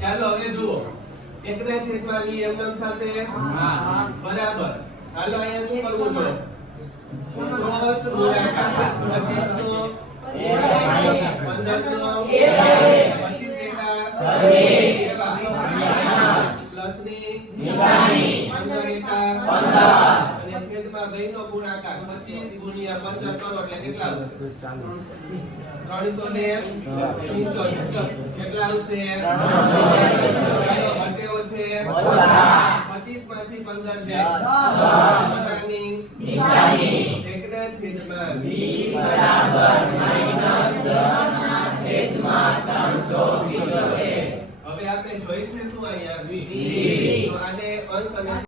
ચાલો હવે જુઓ. એકના છેદમાં વી એમ નામ થશે. બરાબર. હાલો અહીંયા શું કરવું જોઈએ? પચીસ નો. પંદર છેદમાં બે નો ગુણાકાર 25 ગુણ્યા 15 કરો એટલે કેટલા ત્રણસો ને કેટલા આવશે? ચાલો, છે? પચીસમાંથી પંદર જાય પોતાની એકના છેદમાં. હવે આપણે જોઈ છે શું અહીંયા? તો અંશ અને